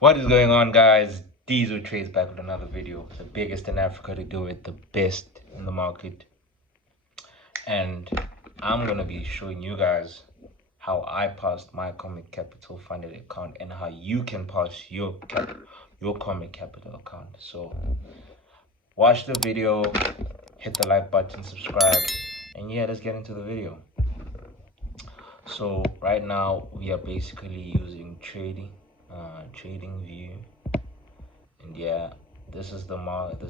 What is going on, guys? Dizotrades back with another video. The biggest in Africa to do it, the best in the market. And I'm gonna be showing you guys how I passed my Comit Capital funded account and how you can pass your Comit Capital account. So watch the video, hit the like button, subscribe, and yeah, let's get into the video. So right now we are basically using trading view. And yeah, this is the market.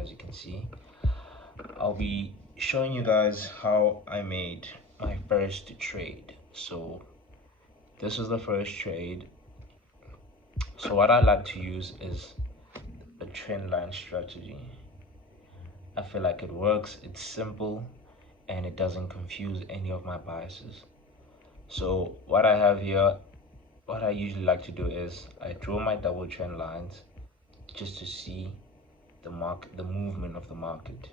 As you can see, I'll be showing you guys how I made my first trade. So this is the first trade. So what I like to use is a trend line strategy. I feel like it works, it's simple, and it doesn't confuse any of my biases. So what I have here, what I usually like to do is I draw my double trend lines just to see the movement of the market.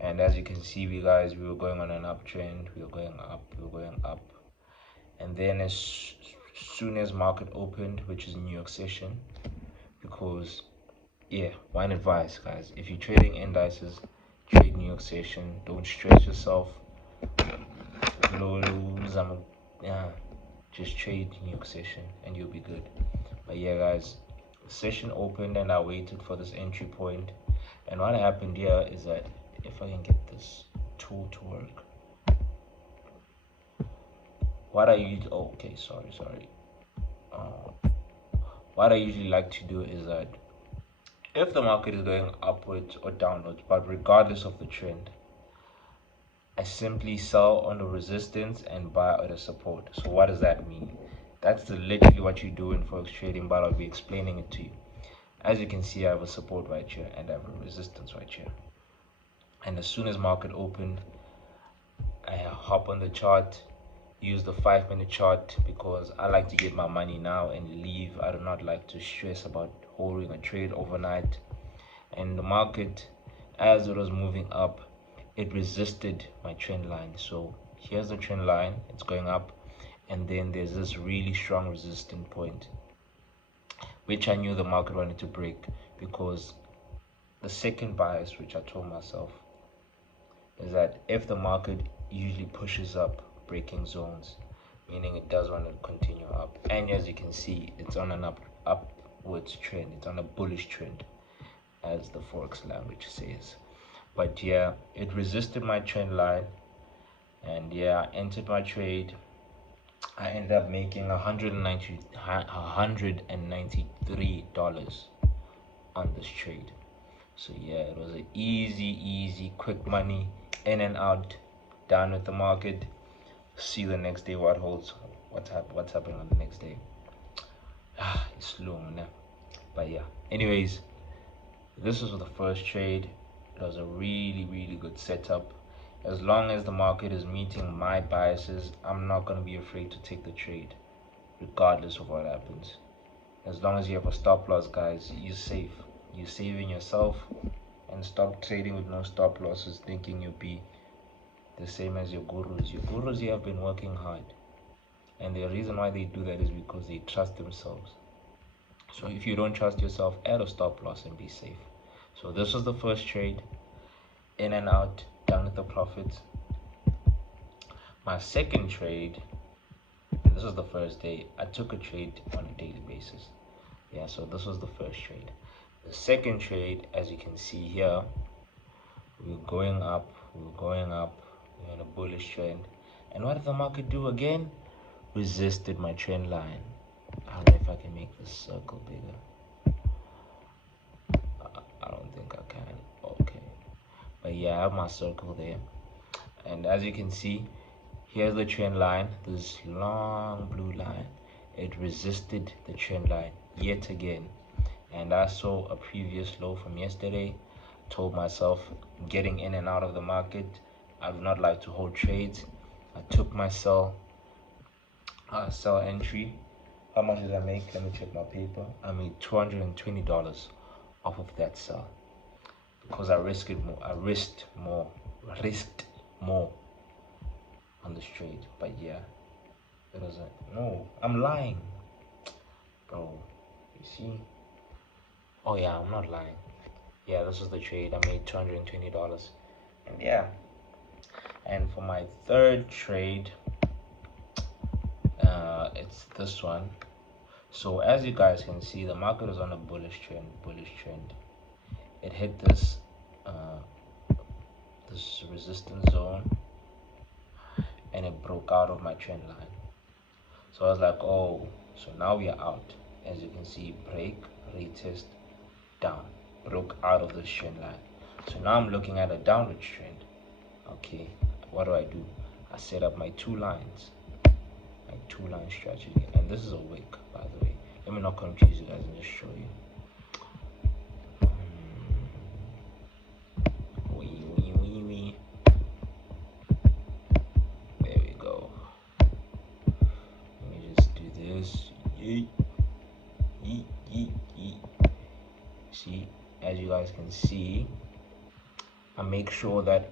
And as you can see, we were going on an uptrend. We were going up, and then as soon as market opened, which is New York session, because yeah, one advice, guys: if you're trading indices, trade New York session. Don't stress yourself. Yeah, just trade New York session, and you'll be good. But yeah, guys, the session opened, and I waited for this entry point. And what happened here is that if I can get this tool to work, what I usually what I usually like to do is that if the market is going upwards or downwards, but regardless of the trend, I simply sell on the resistance and buy at a support. So what does that mean? That's literally what you do in forex trading, but I'll be explaining it to you. As you can see, I have a support right here and I have a resistance right here. And as soon as market opened, I hop on the chart, use the 5-minute chart, because I like to get my money now and leave. I do not like to stress about holding a trade overnight. And the market, as it was moving up, it resisted my trend line. So here's the trend line, it's going up, and then there's this really strong resistance point, which I knew the market wanted to break, because the second bias, which I told myself, is that if the market usually pushes up breaking zones, meaning it does want to continue up, and as you can see, it's on an upwards trend, it's on a bullish trend, as the forex language says. But yeah, it resisted my trend line, and yeah, I entered my trade. I ended up making $193 on this trade. So yeah, it was an easy, quick money, in and out, down with the market. See the next day what holds, what's happening on the next day. It's slow, man. But yeah, anyways, this was the first trade. It was a really good setup. As long as the market is meeting my biases, I'm not going to be afraid to take the trade, regardless of what happens. As long as you have a stop loss, guys, you're safe. You're saving yourself, and stop trading with no stop losses, thinking you'll be the same as your gurus. Your gurus, you have been working hard, and the reason why they do that is because they trust themselves. So if you don't trust yourself, add a stop loss and be safe. So this was the first trade, in and out, done with the profits. My second trade, this was the first day, I took a trade on a daily basis. Yeah, so this was the first trade. The second trade, as you can see here, we're going up, we're in a bullish trend. And what did the market do again? Resisted my trend line. I don't know if I can make this circle bigger. I don't think I can. Okay. But yeah, I have my circle there. And as you can see, here's the trend line, this long blue line. It resisted the trend line yet again. And I saw a previous low from yesterday. Told myself, getting in and out of the market, I do not like to hold trades. I took my sell entry. How much did I make? Let me check my paper. I made $220 off of that sell, because I risked more on this trade. But yeah, it was no, I'm lying. Oh, you see? Oh yeah, I'm not lying. Yeah, this was the trade. I made $220. And yeah. And for my third trade, it's this one. So as you guys can see, the market is on a bullish trend. It hit uh, this resistance zone, and it broke out of my trend line. So I was like, oh, so now we are out. As you can see, break, retest, down, broke out of this trend line. So now I'm looking at a downward trend. Okay, what do? I set up my two lines, my two-line strategy, and this is a wick, by the way. Let me not confuse you guys and just show you. Wee. There we go. Let me just do this. Yeet. See, as you guys can see, I make sure that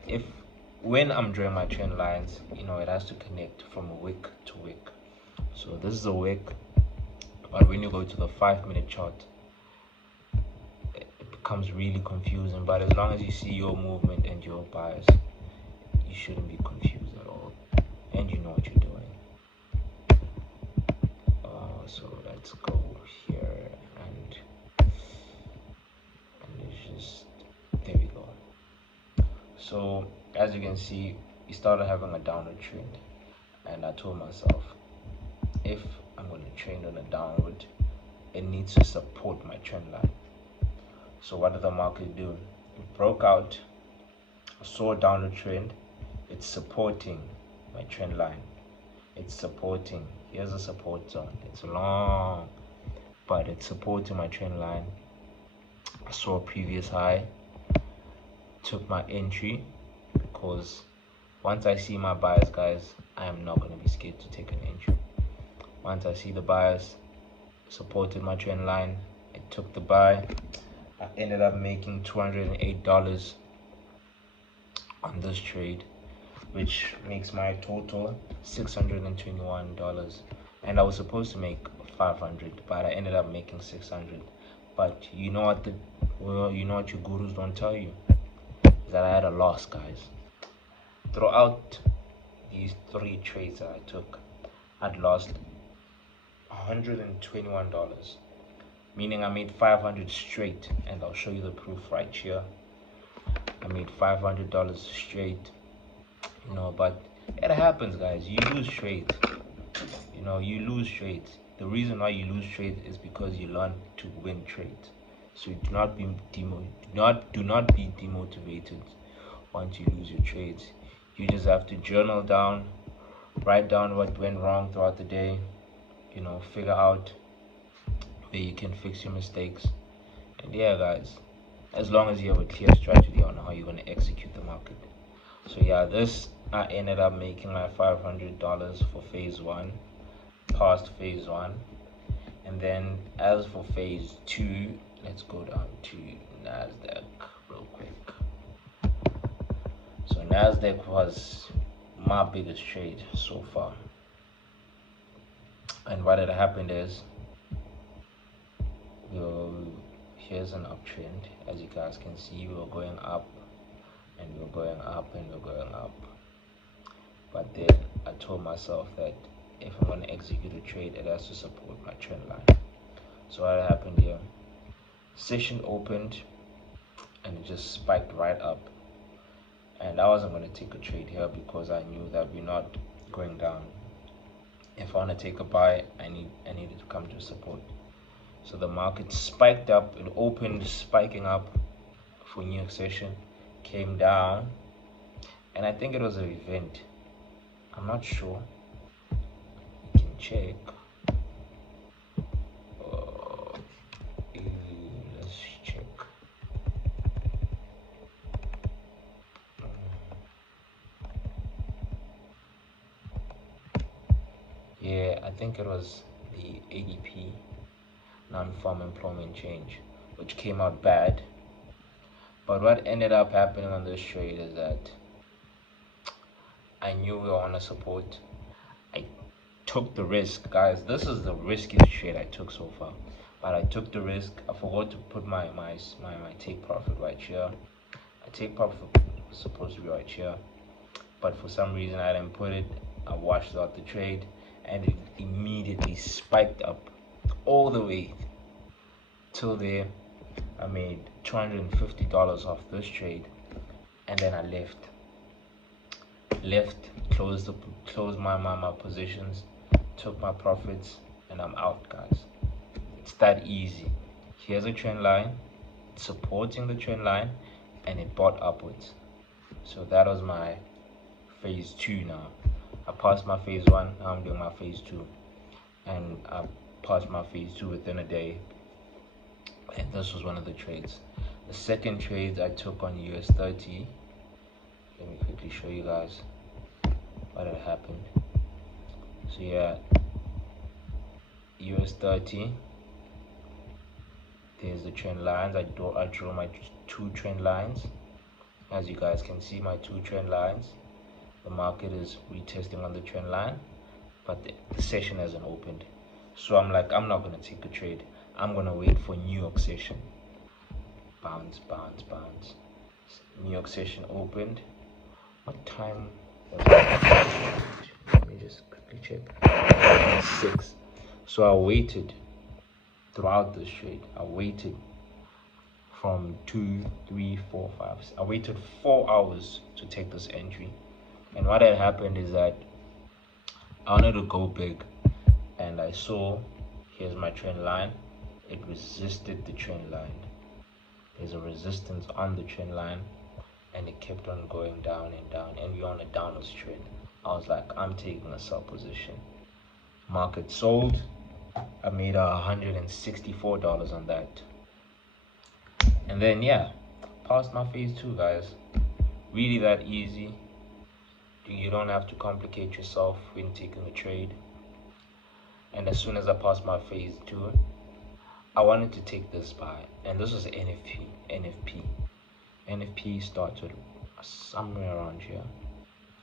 when I'm drawing my trend lines, it has to connect from wick to wick. So this is a wick, but when you go to the 5-minute chart, it becomes really confusing. But as long as you see your movement and your bias, you shouldn't be confused at all, and you know what you're doing. So let's go here, and it's just, there we go. So as you can see, we started having a downward trend, and I told myself, if I'm going to trend on a downward, it needs to support my trend line. So what did the market do? It broke out. I saw a downward trend. It's supporting my trend line. It's supporting. Here's a support zone. It's long, but it's supporting my trend line. I saw a previous high. Took my entry, because once I see my bias, guys, I am not going to be scared to take an entry. Once I see the bias supported my trend line, I took the buy. I ended up making $208 on this trade, which makes my total $621. And I was supposed to make 500, but I ended up making 600. But you know what your gurus don't tell you, is that I had a loss, guys. Throughout these 3 trades that I took, I'd lost $121, meaning I made 500 straight, and I'll show you the proof right here. I made $500 straight, but it happens, guys. You lose trades. You lose trades. The reason why you lose trades is because you learn to win trades. So do not be demotivated once you lose your trades. You just have to journal down, write down what went wrong throughout the day, figure out where you can fix your mistakes. And yeah, guys, as long as you have a clear strategy on how you're going to execute the market. So yeah, I ended up making my $500 for phase 1, past phase 1. And then as for phase 2, let's go down to NASDAQ real quick. So NASDAQ was my biggest trade so far. And what had happened is, here's an uptrend. As you guys can see, we were going up, and we were going up, and we were going up. But then I told myself that if I'm going to execute a trade, it has to support my trend line. So what happened here? Session opened, and it just spiked right up. And I wasn't going to take a trade here because I knew that we're not going down. If I want to take a buy, I needed to come to support. So the market spiked up. It opened spiking up for New York session, came down, and I think it was an event. I'm not sure. You can check. Let's check. Yeah, I think it was the ADP, non-farm employment change, which came out bad. But what ended up happening on this trade is that I knew we were on a support. I took the risk, guys. This is the riskiest trade I took so far, but I took the risk. I forgot to put my take profit right here. My take profit was supposed to be right here, but for some reason I didn't put it. I washed out the trade, and it immediately spiked up all the way till there. I made $250 off this trade, and then I left, closed my positions, took my profits, and I'm out, guys. It's that easy. Here's a trend line, supporting the trend line, and it bought upwards. So that was my phase 2. Now I passed my phase 1, now I'm doing my phase 2, and I passed my phase 2 within a day, and this was one of the trades. The second trade I took on US 30. Let me quickly show you guys what had happened. So yeah, US 30, there's the trend lines. I draw my 2 trend lines. As you guys can see, my 2 trend lines. The market is retesting on the trend line, but the session hasn't opened. So I'm like, I'm not gonna take a trade. I'm gonna wait for New York session. Bounce. New York session opened. What time was it? Let me just quickly check. 6. So I waited throughout this trade. I waited from 2, 3, 4, 5. I waited 4 hours to take this entry. And what had happened is that I wanted to go big, and I saw, here's my trend line, it resisted the trend line. There's a resistance on the trend line, and it kept on going down and down, and we're on a downwards trend. I was like, I'm taking a sell position. Market sold. I made $164 on that. And then yeah, passed my phase 2, guys. Really that easy. You don't have to complicate yourself when taking a trade. And as soon as I passed my phase 2, I wanted to take this buy, and this was NFP started somewhere around here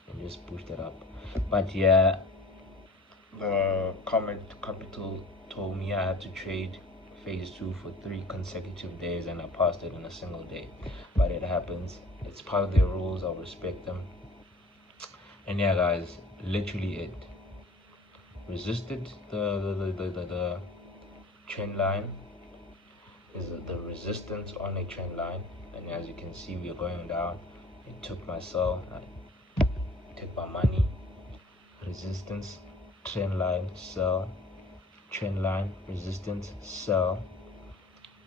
and just pushed it up. But yeah, the Comit Capital told me I had to trade phase 2 for 3 consecutive days, and I passed it in a single day. But it happens, it's part of their rules, I'll respect them. And yeah, guys, literally it resisted the trend line. Is the resistance on a trend line, and as you can see, we are going down. It took my sell, I took my money. Resistance, trend line, sell, trend line, resistance, sell,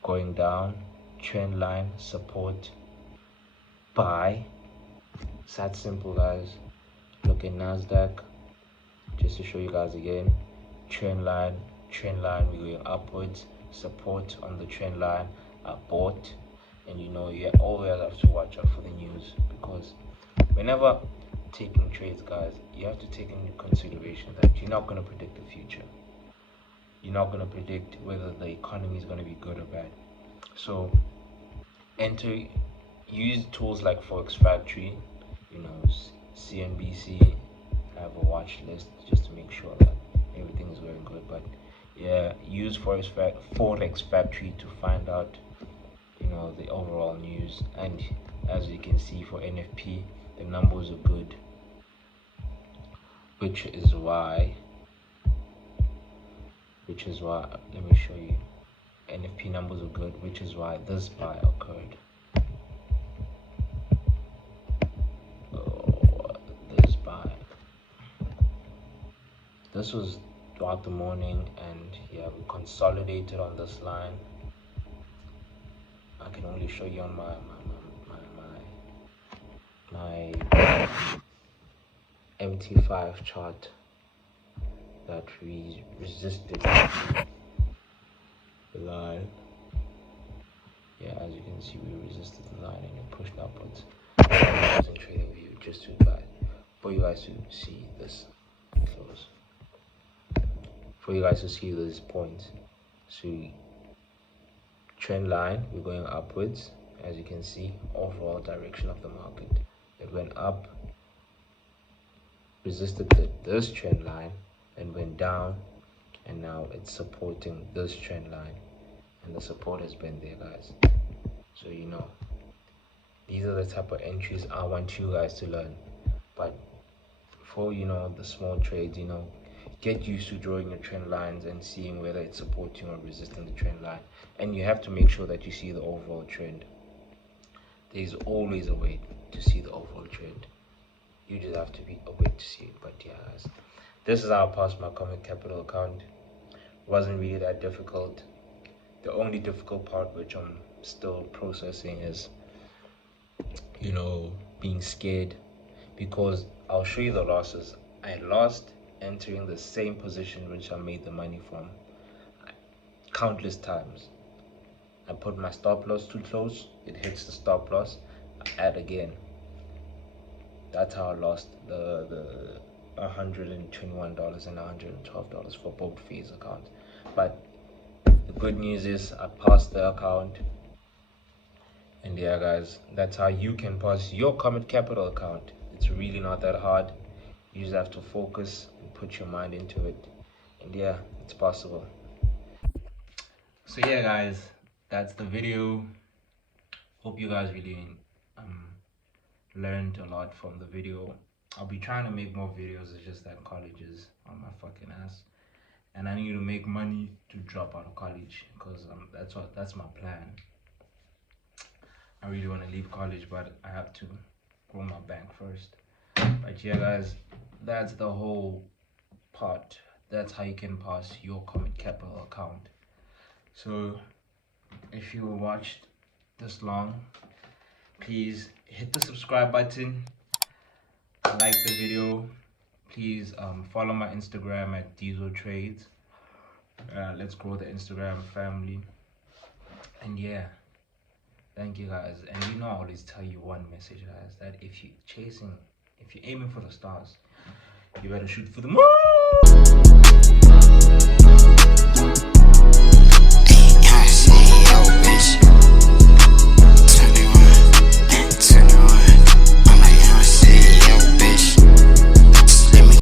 going down, trend line, support, buy. It's that simple, guys. Look at NASDAQ, just to show you guys again. Trend line, we're going upwards. Support on the trend line. I bought, and you always have to watch out for the news, because whenever taking trades, guys, you have to take into consideration that you're not going to predict the future. You're not going to predict whether the economy is going to be good or bad. So use tools like Forex Factory, CNBC. Have a watch list just to make sure that everything is going good. But yeah, use Forex Factory to find out the overall news. And as you can see, for NFP, the numbers are good, which is why let me show you. NFP numbers are good, which is why this buy occurred. This buy, this was throughout the morning, and yeah, we consolidated on this line. I can only show you on my MT5 chart that we resisted the line. Yeah, as you can see, we resisted the line and it pushed upwards. I wasn't trading view, just to for you guys to see this close. For you guys to see these points. So trend line, we're going upwards. As you can see, overall direction of the market, it went up, resisted this trend line, and went down, and now it's supporting this trend line, and the support has been there, guys. So these are the type of entries I want you guys to learn. But for the small trades, get used to drawing your trend lines and seeing whether it's supporting or resisting the trend line, and you have to make sure that you see the overall trend. There's always a way to see the overall trend. You just have to be awake to see it. But yeah, guys, this is how I passed my Comit Capital account. Wasn't really that difficult. The only difficult part, which I'm still processing, is being scared, because I'll show you the losses. I lost entering the same position which I made the money from countless times. I put my stop loss too close, it hits the stop loss, I add again. That's how I lost the $121 and $112 for both fees accounts. But the good news is I passed the account. And yeah, guys, that's how you can pass your Comit Capital account. It's really not that hard. You just have to focus and put your mind into it. And yeah, it's possible. So yeah, guys, that's the video. Hope you guys really learned a lot from the video. I'll be trying to make more videos. It's just that college is on my fucking ass, and I need to make money to drop out of college, because that's my plan. I really want to leave college, but I have to grow my bank first. But yeah, guys, that's the whole part. That's how you can pass your Comit Capital account. So if you watched this long, please hit the subscribe button, like the video. Please follow my Instagram at dizotrades. Let's grow the Instagram family. And yeah, thank you, guys. And I always tell you one message, guys, that if you're aiming for the stars, you better shoot for the moon.